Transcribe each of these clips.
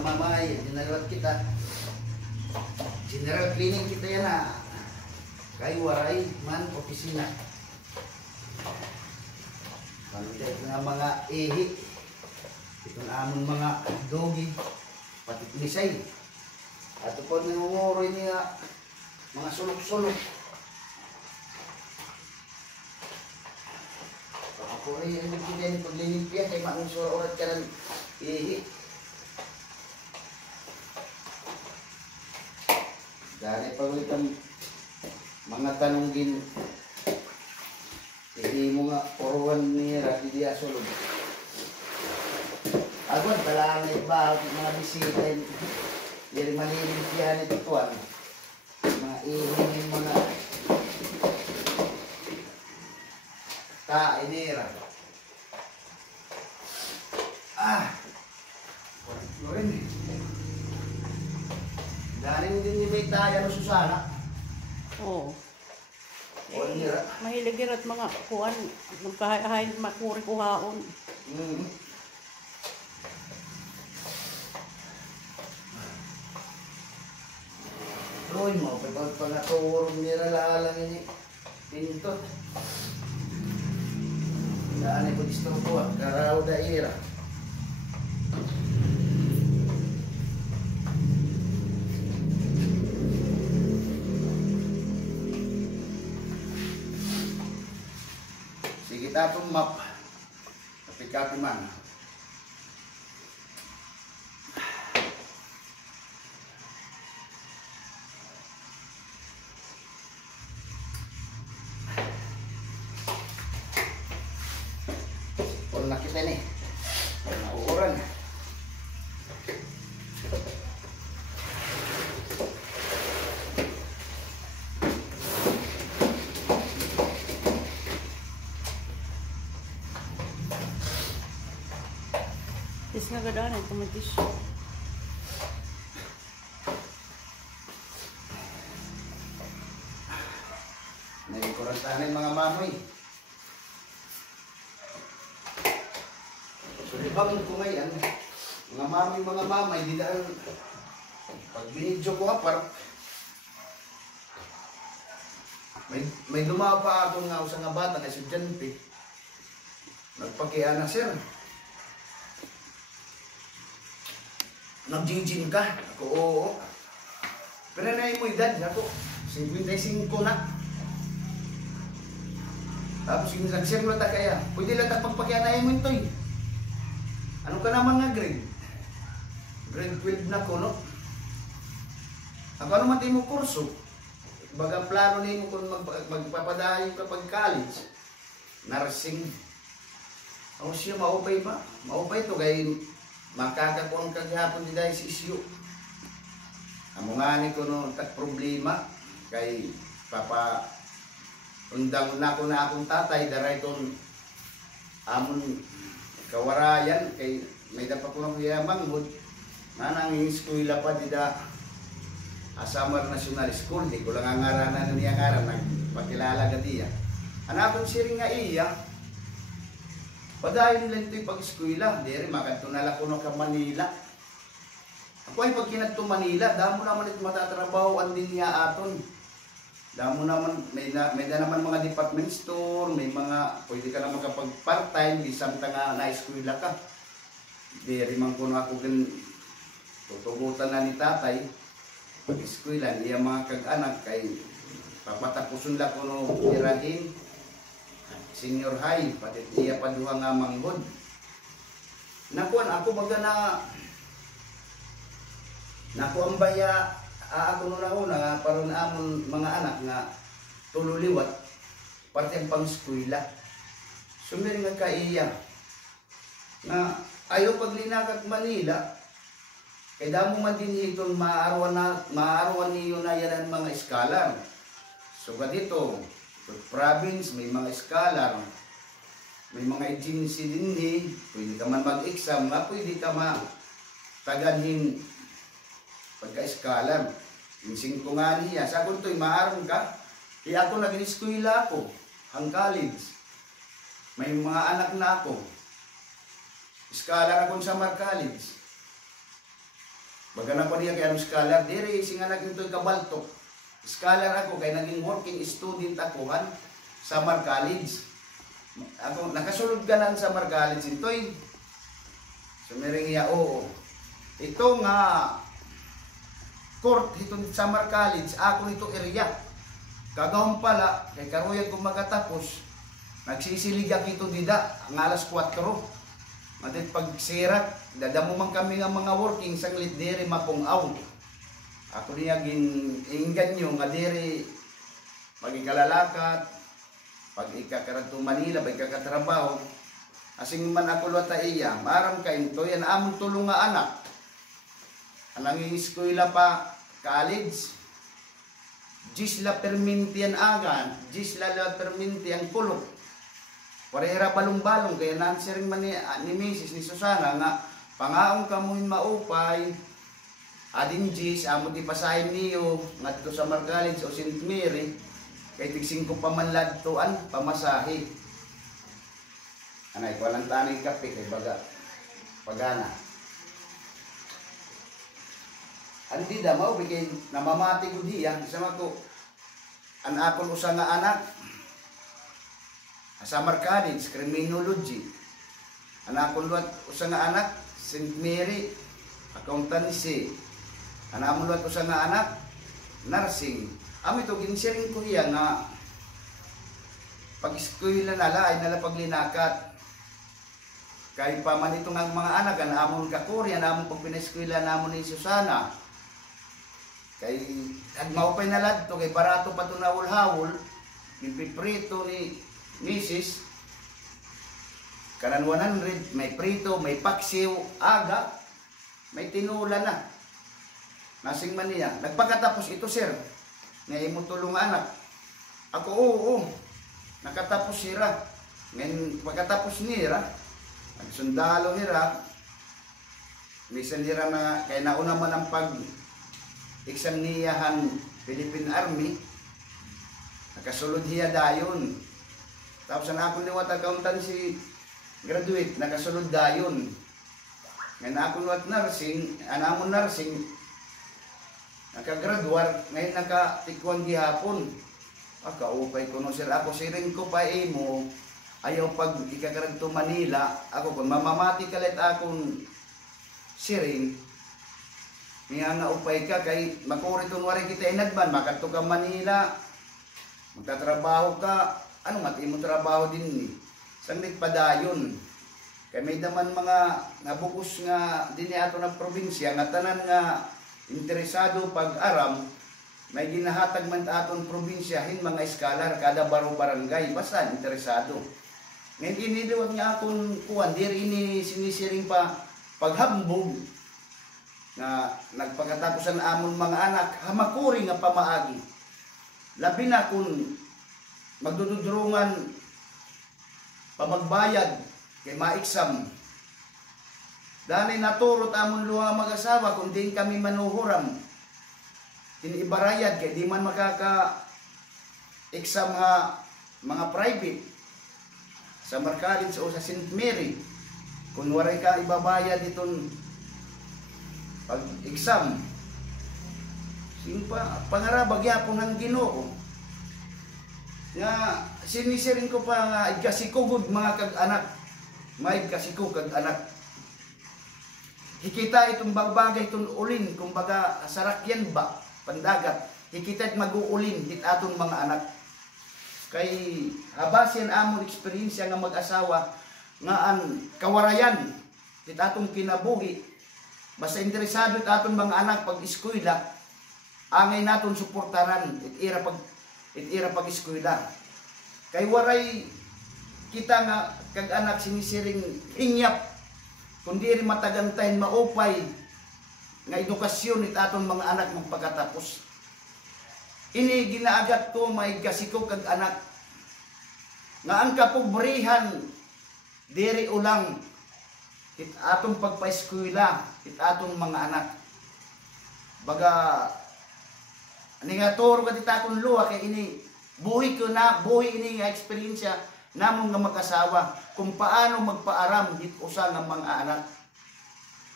mga mamay, ginagawa kita. General cleaning kita yan ha. Kay waray man opisina. Panundet nga mga ihi. Ito na among mga dogi. Pati misay. At po nangunguroy niya mga sulok-sulok. Ako rin yung nagkita yung paglilimpia kay maang surat ka ng ihi. Dahil pag itong mga tanongin, hindi mo nga puruan niya, hindi asulog. Agad, pala na iba, mga bisita, hindi malilimpyahan ito po, mga ihing mga kainira. Lorin. Daring din ni may tayo ng Susana. Oo. Nira. Mahilig at mga kuan, nagkahain makuri kuhaon. Roy mo, pag pangaturong nila lalang ini pintot. Daan ko gusto ko, karaw daira. Sige tatong map. Kapit-kapit man. Kung nakita ni, nauuran. Tis nga gadaan ay kumatis. Nagkurantahan mga mamoy. So, libang ko ngayon, mga mamay, di daan, pag binidyo ko apar, may dumawa pa ako nga sa nga bata, na estudyante, nagpakiana, sir. Nag-jijin ka? Ako, oo. Pero na mo edad, ako, 55 na. Tapos yung nagsir mo ta kaya, pwede lang ta pagpakianayin mo ito eh. Ano ka naman nga grade? Grade 12 na ko, no? Ako ano man mo kurso? Baga plano ni mo kung magpapadayo ka pag college. Nursing. Ako siya, maupay ba? Maupay ito kay makakakuang kaghapon di dahil si isyo. Amo nga ni ko no, problema kay papa undang na ko na akong tatay daray ton amon kawarayan kay may dapat ko na kuya manghod na nang eskwela pa dida Asamar National School di ko lang ang ngaranan niya ngaran nagpakilala ka diya anakon siring nga iya padayon nila ito'y pag-eskwela di rin makadtunala ko na ka Manila ako ay pag kinadto Manila damo naman ito matatrabaho ang din niya aton damo naman may na naman mga department store, may mga pwede ka na makapag part-time bisan ta nga na-eskwela ka. Di rimang kuno ako gan tutugutan na ni tatay pag-eskwela niya mga kag-anak kay papatapuson la kuno irahin senior high pati iya pa duha nga manghod. Nakuan ako baga na ang baya ako nung una, paron amon mga anak nga tululiwat, pati ang pang-eskwela. Sumir nga kaiya, na ayaw paglinakat Manila, kaya damo man din itong maarawan niyo na yan ang mga scholar. So dito, province, may mga scholar, may mga agency din pwede ka man mag-exam, pwede ka taganhin pagka-eskalan. Insing ko nga niya. Sa kung to'y maaron ka, kaya ako nag-eskwela ako, ang college. May mga anak na ako. Eskalan akong Samar College. Baga na pa niya kay anong scholar, diri singalag nito kabaltok. Scholar ako kay naging working student ako han Samar College. Ako nakasulod ganan sa Samar College intoy. So merengiya oo. Ito nga court itong Samar College, ako nito area. Kagawang pala kay karuyag kung magatapos. Nagsisiligak ito dida ang alas 4. Matit pag sirat, dadamo man kami nga mga working sanglit diri mapungaw. Ako niya inggan nyo nga diri magikalalakad, pag ikakaradto Manila, pag ikakatrabaho, asing man ako luwata iya, maram kayo to, yan among tulong nga anak. Anang eskwela pa, college, Gisla Perminti ang agan, Gisla La Perminti ang kulok. Parehera balong-balong, kaya nansering man ni Mrs. ni Susana nga, pangaong kamuhin maupay, adin Gis, amot ipasahin niyo, nga dito sa Samar College o St. Mary, kay tigsing ko pamanladtuan, pamasahe. Anay, ko lang tanay kape, kay baga, pagana. Andi da mao, bigay namamati ko diya, isama ko, an akon usa nga anak, Samar College, Criminology. Anak ko luwat usa nga anak, St. Mary, Accountancy. Anak mo luwat usa nga anak, Nursing. Amo ito, ginsharing ko iya nga pag-eskwela nala ay nala paglinakat. Kahit pa man ito nga mga anak, amon kakuri, amon pag pina-eskwela namon ni Susana. Kay agmao pa'y nalad to, kay barato pa ito na hawol, yung piprito ni Mrs. Kanan 100, may prito, may paksiw, aga, may tinula na. Nasing man niya. Nagpagkatapos ito, sir, na imo tulong anak. Ako, oo, nakatapos sira. Ngayon, pagkatapos nira, nagsundalo nira, misan nira na, kaya nauna man ang pag-exam niyahan Philippine Army, nakasulod hiya dayon. Tapos na ako liwat accountancy graduate, nakasulod dayon. Ngayon ako liwat nursing, anamon nursing, nakagraduar, ngayon nakatikwan gihapon. Kaupay ko no sir, ako siring ko pa mo, ayaw pag ikakaragto Manila, ako kung mamamati kalit akong siring, niya nga upay ka, kay makuriton wari kita inadban, makadto ka Manila, magtatrabaho ka, ano mati mo trabaho din ni sanglit padayon kay may daman mga nabukos nga dinhi ato ng probinsya nga tanan nga interesado pag-aram may ginahatag man aton probinsyahin mga eskalar kada baro barangay basta interesado ngayon iniluwag nga akong kuwan diri ini sinisiring pa paghambog nga nagpagkatapusan amon mga anak hamakuri nga pamaagi labi na kung magdududurungan pamagbayad kay ma-exam. Dahil naturot amon luha mag-asawa kung di kami manuhuram. Tinibarayad kay di man makaka-exam ha mga private sa Samar College o sa St. Mary. Kung waray ka ibabayad itong pag-exam. Simpa, pangarabag yapon ng Ginoo. Nga sinisiring ko pa nga ikasikugod mga kag-anak may kasiko kag-anak hikita itong bagay itong ulin kumbaga sarakyan ba pandagat hikita mag-uulin hit atong mga anak kay habasin amon eksperyensya nga mag-asawa nga ang kawarayan hit atong kinabuhi basta interesado it atong mga anak pag-eskwela angay naton suportaran itira pag-eskwela. Kay waray kita nga kag-anak sinisiring inyap kundi rin matagantahin maupay nga edukasyon it atong mga anak magpagkatapos. Ini ginaagat ko may gasiko kag-anak nga ang kapobrihan diri ulang it atong pagpa-eskwela it atong mga anak. Baga ani nga turo ka titakon luha kay ini buhi ini nga eksperyensya namon nga mag-asawa kung paano magpaaram hit usa nga mga anak.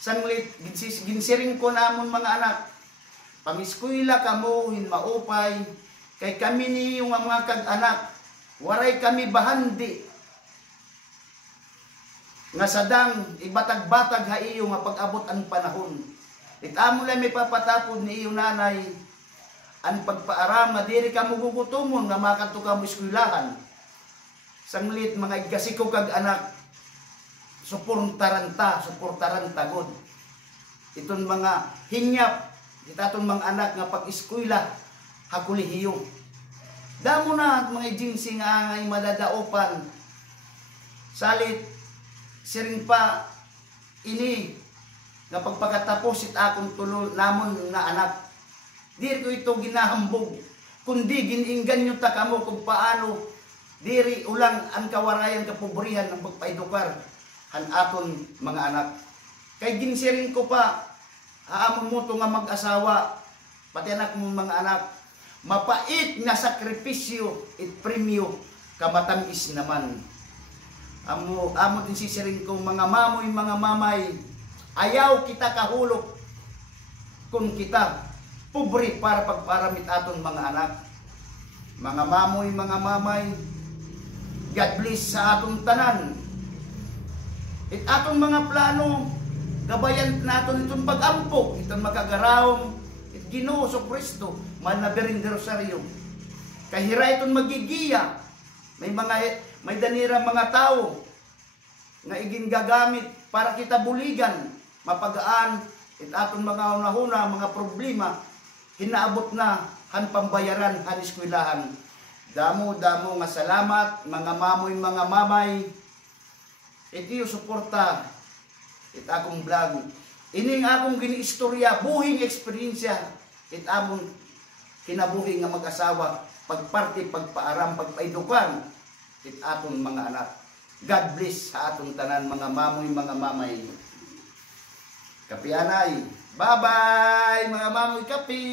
Sanglit, ginsiring ko namon mga anak, pangiskwela kamo, hinmaupay, kay kami ni yung mga kag-anak, waray kami bahandi, nga sadang ibatag-batag ha iyo nga pag-abot ang panahon. Itamo lang may papatapod ni iyo nanay, ang pagpaaram nga diri ka mugugutumon nga makanto ka mo eskwelahan. Sanglit mga igasiko kag anak, suportaran tagod. Iton mga hinyap, itaton mga anak nga pag-eskwela, hakulihiyo. Damo na mga jinsi nga angay madadaopan. Salit, siring pa ini nga pagpakatapos it akong tulo namon na anak. Diri ko ito ginahambog, kundi giniinggan nyo takamo kung paano diri ulang ang kawarayan kapobrihan ng pagpaedukar han aton mga anak. Kay ginsiring ko pa, haamon mo to nga mag-asawa, pati anak mo mga anak, mapait nga sakripisyo it premyo kamatamis naman. Amo din sisiring ko mga mamoy, mga mamay, ayaw kita kahulok kung kita pobre para pagparamit aton mga anak. Mga mamoy, mga mamay, God bless sa atong tanan. It atong mga plano, gabayan naton itong pag-ampok, itong makagarawong, it Ginoo sa Kristo, man na berinde rosaryo. Kahira itong magigiya, may danira mga tao, nga iging gagamit para kita buligan, mapagaan, it atong mga unahuna, mga problema, hinaabot na han pambayaran, han eskwelahan. Damo nga salamat, mga mamoy, mga mamay. Ito suporta, it akong vlog. Ining akong giniistorya, buhing eksperyensya, it among kinabuhi nga mag-asawa, pagparti, pagpaaram, pagpaidukan, it atong mga anak. God bless sa atong tanan, mga mamoy, mga mamay. Kapianay. Bye-bye, mga mamoy kapi!